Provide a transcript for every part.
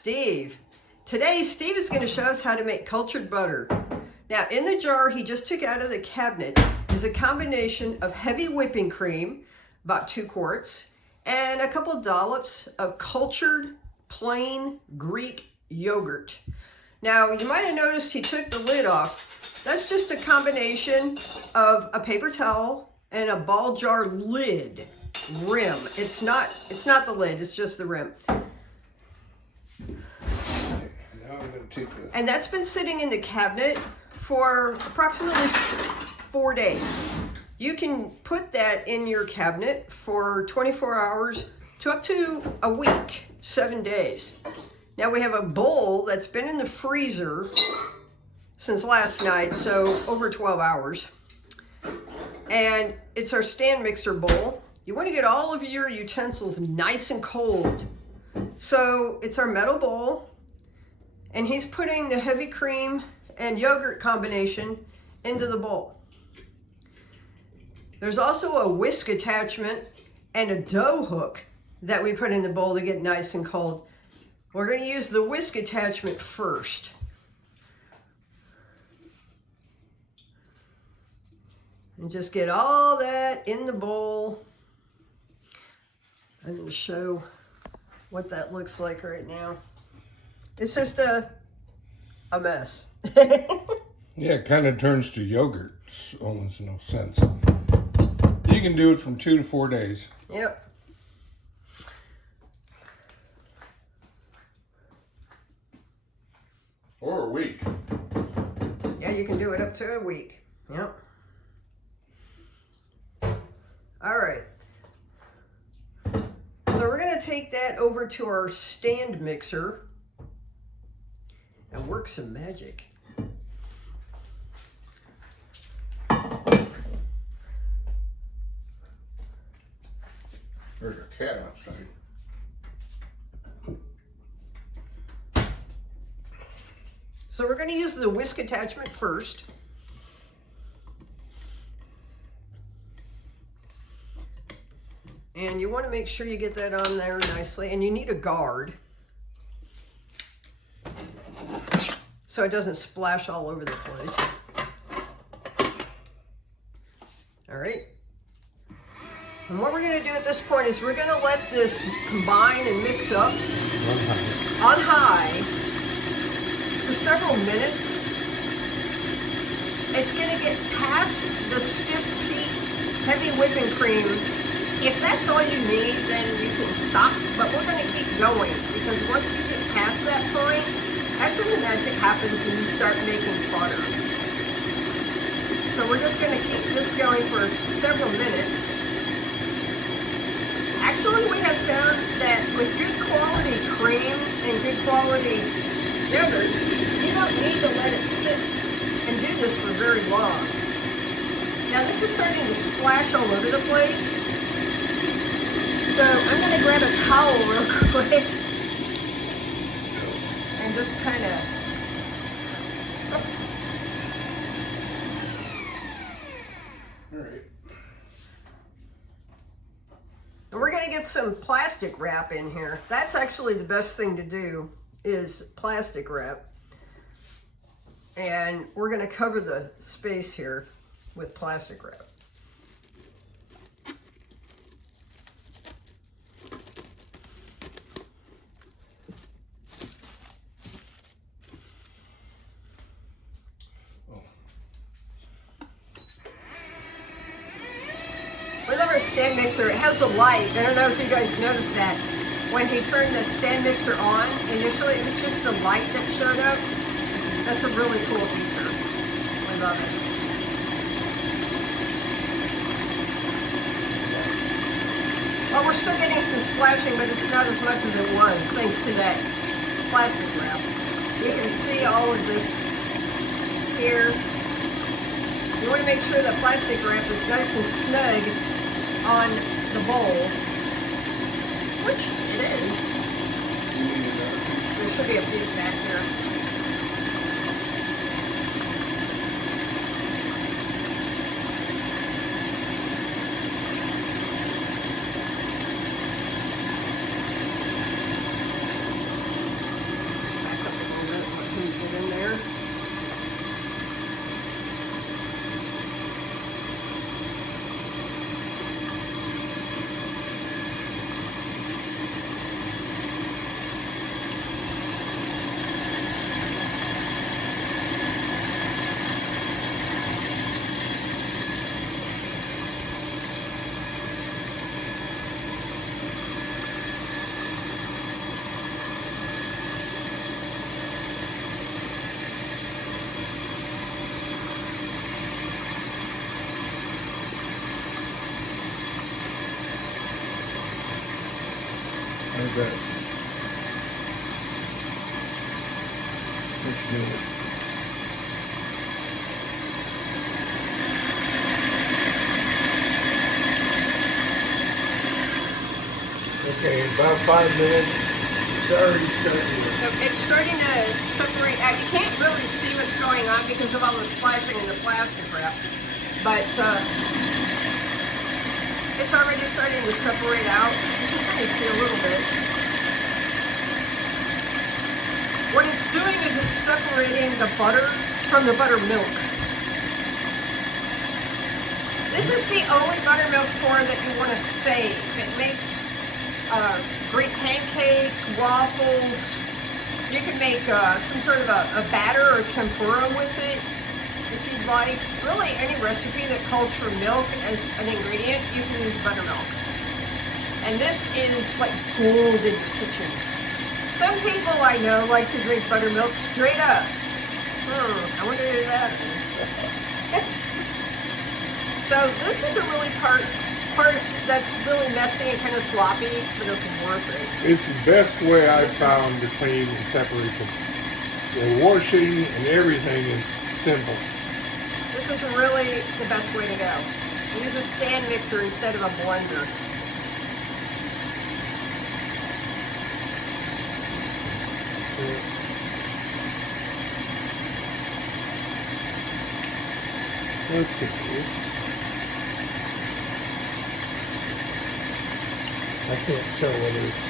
Steve. Today, Steve is going to show us how to make cultured butter. Now, in the jar he just took out of the cabinet is a combination of heavy whipping cream, about 2 quarts, and a couple dollops of cultured plain Greek yogurt. Now, you might have noticed he took the lid off. That's just a combination of a paper towel and a ball jar lid rim. It's not the lid, it's just the rim. And that's been sitting in the cabinet for approximately 4 days. You can put that in your cabinet for 24 hours to up to a week, 7 days. Now we have a bowl that's been in the freezer since last night, so over 12 hours. And it's our stand mixer bowl. You want to get all of your utensils nice and cold. So it's our metal bowl. And he's putting the heavy cream and yogurt combination into the bowl. There's also a whisk attachment and a dough hook that we put in the bowl to get nice and cold. We're going to use the whisk attachment first. And just get all that in the bowl. I'm going to show what that looks like right now. It's just a mess. Yeah, it kind of turns to yogurt. It's almost no sense. You can do it from 2 to 4 days. Yep. Or a week. Yeah, you can do it up to a week. Yep. All right. So we're going to take that over to our stand mixer and work some magic. There's a cat outside. So we're going to use the whisk attachment first. And you want to make sure you get that on there nicely. And you need a guard so it doesn't splash all over the place. All right. And what we're going to do at this point is we're going to let this combine and mix up on high for several minutes. It's going to get past the stiff peak, heavy whipping cream. If that's all you need, then you can stop, but we're going to keep going because once you get past that point, that's when the magic happens and you start making butter. So we're just going to keep this going for several minutes. Actually, we have found that with good quality cream and good quality yogurt, you don't need to let it sit and do this for very long. Now this is starting to splash all over the place. So I'm going to grab a towel real quick and just kind of and we're going to get some plastic wrap in here. That's actually the best thing to do is plastic wrap. And we're going to cover the space here with plastic wrap. Stand mixer, it has a light. I don't know if you guys noticed that. When he turned the stand mixer on, initially it was just the light that showed up. That's a really cool feature. I love it. Well, we're still getting some splashing, but it's not as much as it was, thanks to that plastic wrap. You can see all of this here. You want to make sure the plastic wrap is nice and snug on the bowl, which it is. There should be a piece back here. best. Let's do it. Okay, about 5 minutes. It's already starting to... It's starting to separate out. You can't really see what's going on because of all the splashing and the plastic wrap. But it's already starting to separate out. You can kind of see a little bit. What it's doing is it's separating the butter from the buttermilk. This is the only buttermilk pour that you want to save. It makes great pancakes, waffles. You can make some sort of a batter or tempura with it if you'd like. Really, any recipe that calls for milk as an ingredient, you can use buttermilk. And this is like gold in the kitchen. Some people I know like to drink buttermilk straight up. I wonder who that is. So this is a really part that's really messy and kind of sloppy, but it's worth it. It's the best way I found to clean and separate them. The washing and everything is simple. This is really the best way to go. Use a stand mixer instead of a blender. Okay. I can't tell whether it's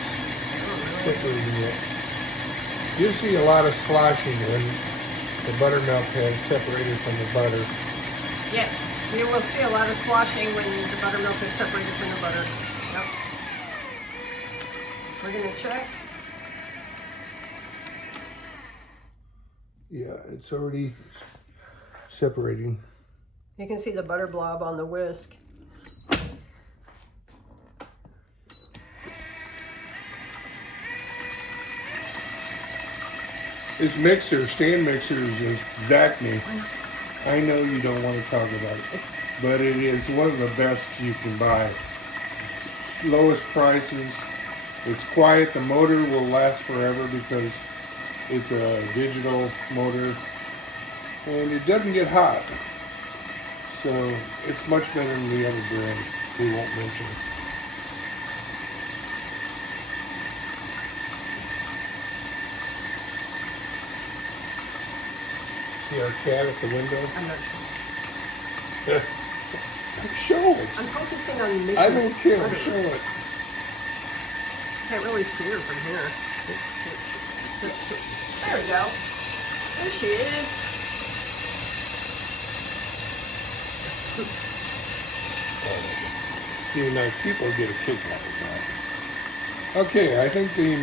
separating yet. You see a lot of sloshing when the buttermilk has separated from the butter. Yes, you will see a lot of sloshing when the buttermilk is separated from the butter. Yep. We're going to check. Yeah, it's already separating. You can see the butter blob on the whisk. This mixer, stand mixers, is Zacny. I know you don't want to talk about it, but it is one of the best you can buy. Lowest prices. It's quiet. The motor will last forever because it's a digital motor, and it doesn't get hot. So it's much better than the other brand we won't mention. See our cat at the window? I'm not sure. Show it. I'm focusing on making I don't care. butter. Show it. Can't really see her from here. Let's see. There we go. There she is. See, now people get a kick out of that. Okay, I think the I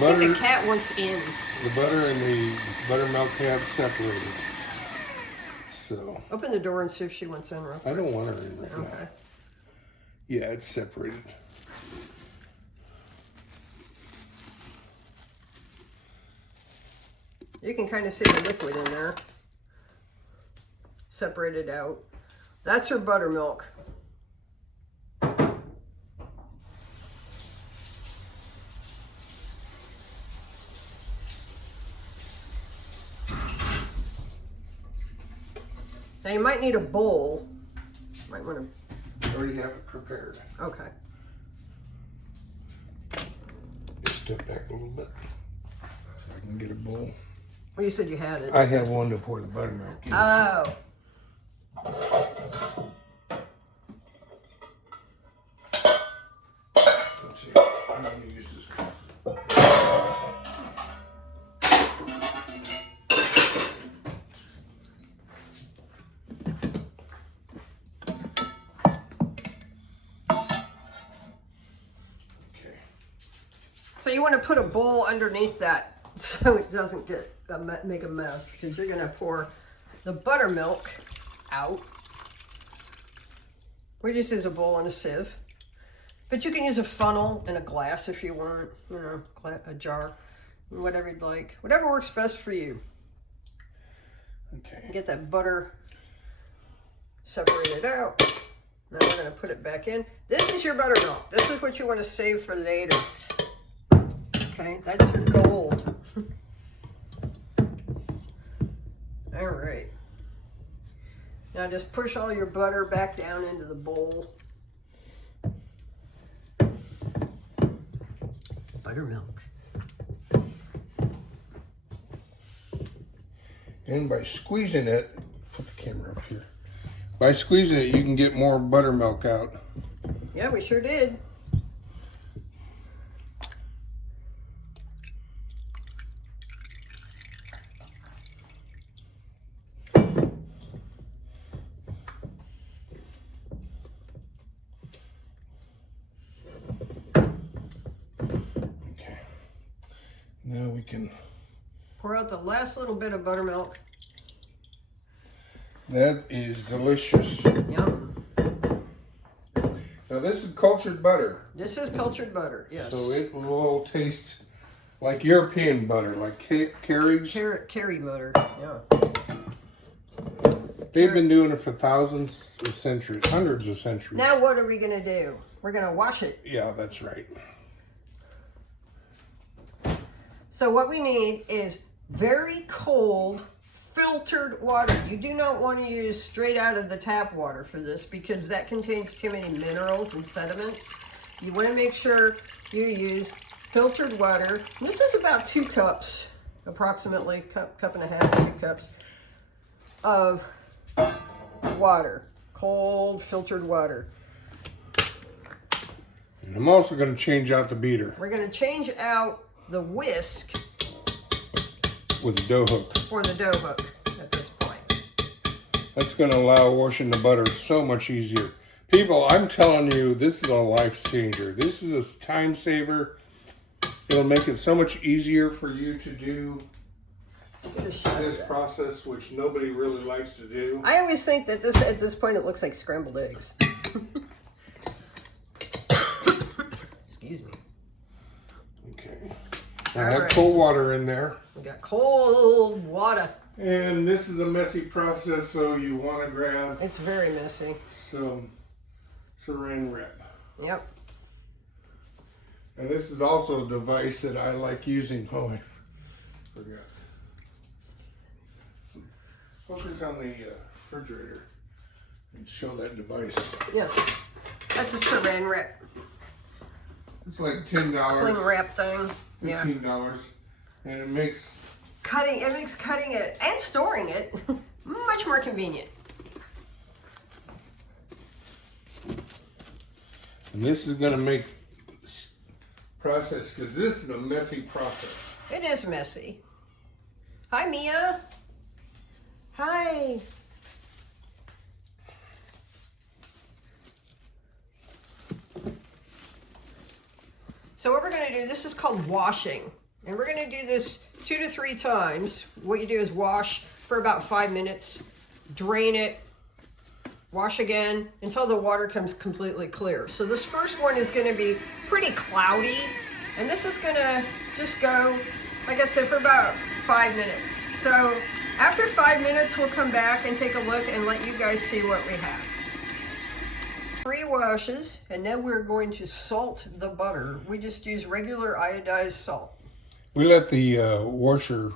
butter, think the cat wants in. the butter and the buttermilk have separated. So Open the door and see if she wants in real quick. I don't want her in right now. Okay. Yeah, it's separated. You can kind of see the liquid in there. Separated out. That's her buttermilk. Now you might need a bowl. Might want I already have it prepared. to, okay. Just step back a little bit so I can get a bowl. Well, you said you had it. I have one to pour the buttermilk in. Oh. Let's see. I'm going to use this cup. Okay. So you want to put a bowl underneath that so it doesn't get make a mess, because you're going to pour the buttermilk out. We just use a bowl and a sieve. But you can use a funnel and a glass if you want, you know, a jar, whatever you'd like. Whatever works best for you. Okay. Get that butter separated out. Now we're going to put it back in. This is your buttermilk. This is what you want to save for later. Okay, that's your gold. All right. Now just push all your butter back down into the bowl. Buttermilk. And by squeezing it, put the camera up here. By squeezing it, you can get more buttermilk out. Yeah, we sure did. Okay. Now we can. Pour out the last little bit of buttermilk. That is delicious. Yum. Now this is cultured butter. This is cultured butter, yes. So it will taste like European butter, like Kerry's. Kerry butter, yeah. They've been doing it for thousands of centuries, hundreds of centuries. Now what are we gonna do? We're gonna wash it. Yeah, that's right. So what we need is very cold filtered water. You do not want to use straight out of the tap water for this because that contains too many minerals and sediments. You want to make sure you use filtered water. This is about 2 cups, approximately cup and a half, 2 cups of water, cold filtered water. And I'm also going to change out the beater We're going to change out the whisk with the dough hook. for the dough hook at this point. That's going to allow washing the butter so much easier. People, I'm telling you, this is a life changer. This is a time saver. It'll make it so much easier for you to do Let's get a shot of this that. process, which nobody really likes to do. I always think that this at this point it looks like scrambled eggs. Excuse me. Okay. All I have right. cold water in there. We got cold water. And this is a messy process, so you want to grab It's very messy. some saran wrap. Yep. And this is also a device that I like using. Oh, I forgot. Focus on the refrigerator and show that device. Yes. That's a saran wrap. It's like $10, Cling wrap thing. Yeah. $15, and it makes It makes cutting it and storing it much more convenient. and this is going to make this process, because this is a messy process. It is messy. Hi, Mia. Hi. So what we're going to do, this is called washing. And we're going to do this 2 to 3 times. What you do is wash for about 5 minutes, drain it, wash again until the water comes completely clear. So this first one is going to be pretty cloudy. And this is going to just go, like I said, for about 5 minutes. So after 5 minutes, we'll come back and take a look and let you guys see what we have. 3 washes, and then we're going to salt the butter. We just use regular iodized salt. We let the washer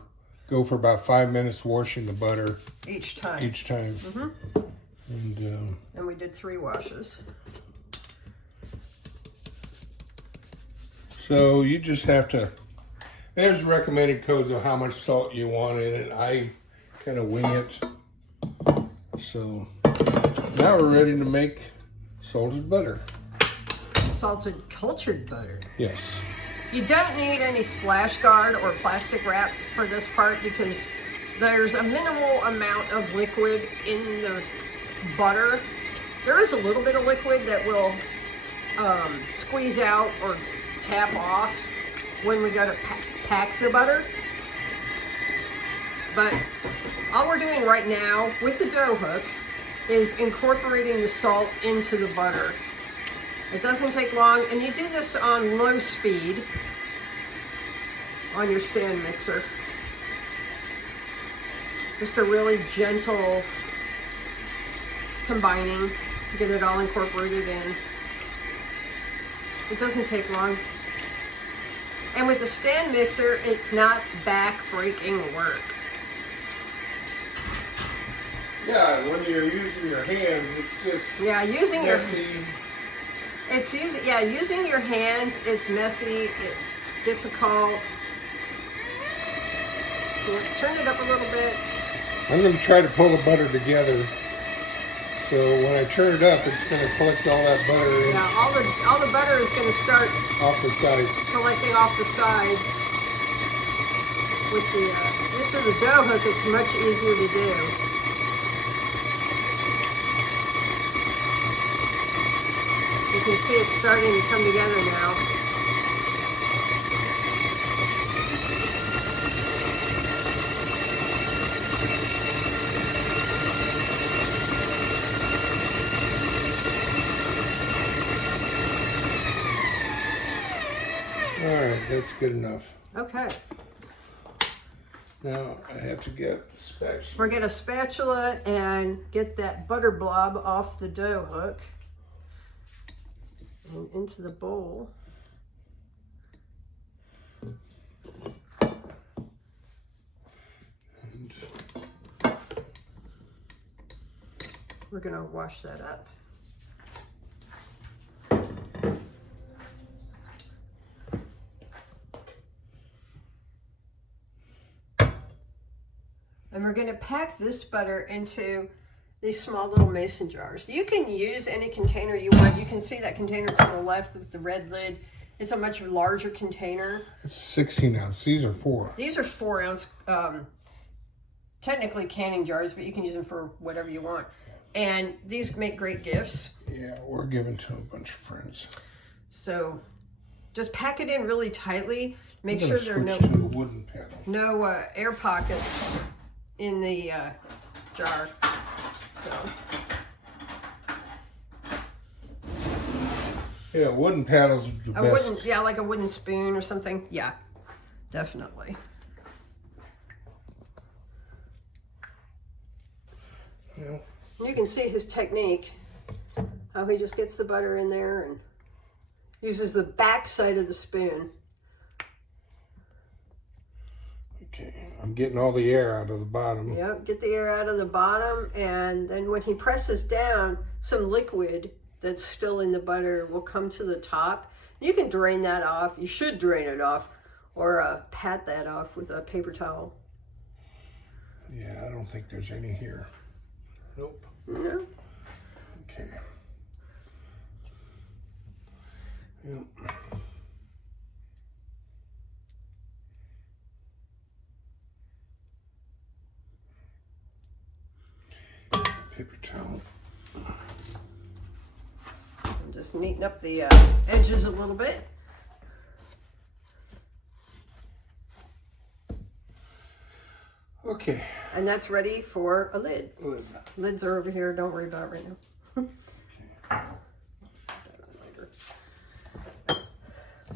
go for about 5 minutes washing the butter Each time. each time. And And we did 3 washes. so you just have to, there's recommended codes of how much salt you want in it. I kind of wing it. So now we're ready to make salted butter. Salted cultured butter. Yes. You don't need any splash guard or plastic wrap for this part because there's a minimal amount of liquid in the butter. There is a little bit of liquid that will squeeze out or tap off when we go to pack the butter. But all we're doing right now with the dough hook is incorporating the salt into the butter. It doesn't take long, and you do this on low speed on your stand mixer. Just a really gentle combining to get it all incorporated in. It doesn't take long. And with the stand mixer, it's not back-breaking work. Yeah, when you're using your hands, it's just Yeah, using your messy. using your hands, it's messy, it's difficult. You turn it up a little bit. I'm going to try to pull the butter together. So when I turn it up, it's going to collect all that butter in Yeah, all the butter is going to start off the sides. collecting off the sides. With the use of the dough hook, it's much easier to do. You can see it's starting to come together now. All right, that's good enough. Okay, Now I have to get the spatula. we're gonna spatula and get that butter blob off the dough hook and into the bowl. We're gonna wash that up. And we're going to pack this butter into these small little mason jars. You can use any container you want. You can see that container to the left with the red lid. It's a much larger container. It's 16 ounce. These are 4. These are 4-ounce, technically canning jars, but you can use them for whatever you want. And these make great gifts. Yeah, we're giving to a bunch of friends. So just pack it in really tightly. Make I'm sure gonna there are switch to the wooden paddle. no air pockets in the jar. So Yeah, wooden paddles are the a best. wooden, yeah, like a wooden spoon or something. Yeah, definitely. Yeah. You can see his technique, how he just gets the butter in there and uses the back side of the spoon. Okay, I'm getting all the air out of the bottom. Yep, get the air out of the bottom, and then when he presses down, some liquid that's still in the butter will come to the top. You can drain that off. You should drain it off, or pat that off with a paper towel. Yeah, I don't think there's any here. Nope. No. Okay. Yep. Paper towel. I'm just neaten up the edges a little bit. Okay. And that's ready for a lid. Lid. Lids are over here. Don't worry about it right now.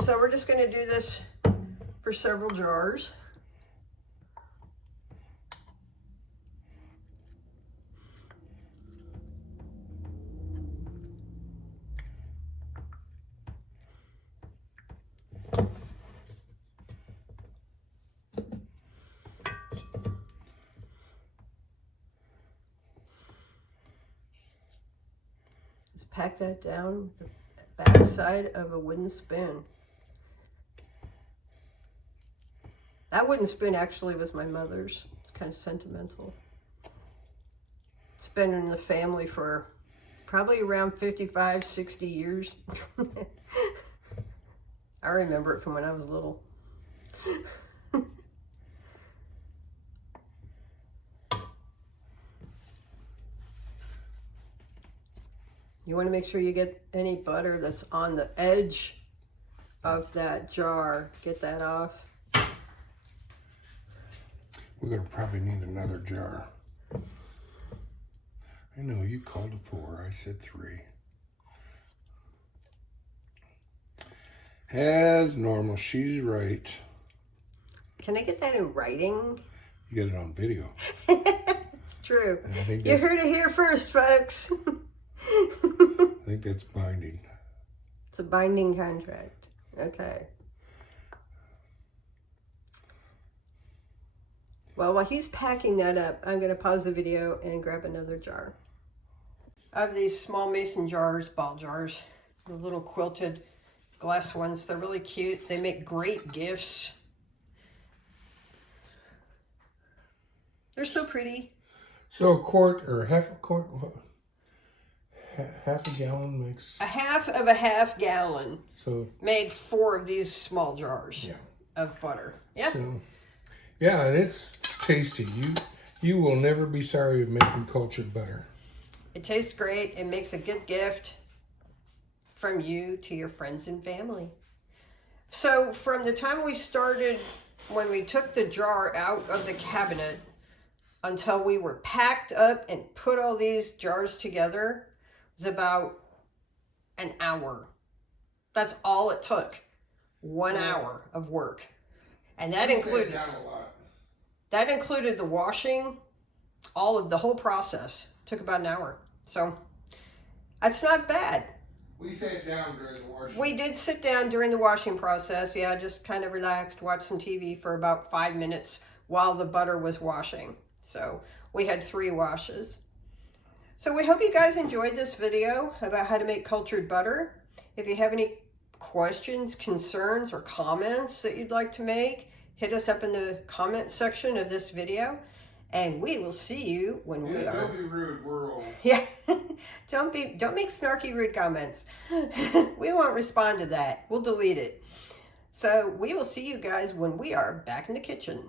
So we're just going to do this for several jars. Just pack that down with the back side of a wooden spoon. That wooden spoon actually was my mother's. It's kind of sentimental. It's been in the family for probably around 55, 60 years. I remember it from when I was little. You want to make sure you get any butter that's on the edge of that jar. Get that off. We're gonna probably need another jar. I know you called it 4. I said 3. As normal, she's right. Can I get that in writing? You get it on video. It's true. And I think You that's, heard it here first, folks. I think that's binding. It's a binding contract. Okay. Well, while he's packing that up, I'm going to pause the video and grab another jar. I have these small mason jars, ball jars, the little quilted glass ones. They're really cute. They make great gifts. They're so pretty. So a quart or half a quart, half a gallon makes. A half of a half gallon So made 4 of these small jars yeah. of butter. Yeah. So, yeah, and it's tasty. You will never be sorry of making cultured butter. It tastes great. It makes a good gift from you to your friends and family. So from the time we started, when we took the jar out of the cabinet, until we were packed up and put all these jars together, was about an hour. That's all it took. 1 hour of work. And that included the washing, all of the whole process took about an hour. So that's not bad. We sat down during the washing. We did sit down during the washing process. Yeah, just kind of relaxed, watched some TV for about 5 minutes while the butter was washing. So we had 3 washes. So we hope you guys enjoyed this video about how to make cultured butter. If you have any questions, concerns, or comments that you'd like to make, hit us up in the comment section of this video. And we will see you when we are. Don't be rude, we're old. Yeah, don't make snarky, rude comments. We won't respond to that. We'll delete it. So we will see you guys when we are back in the kitchen.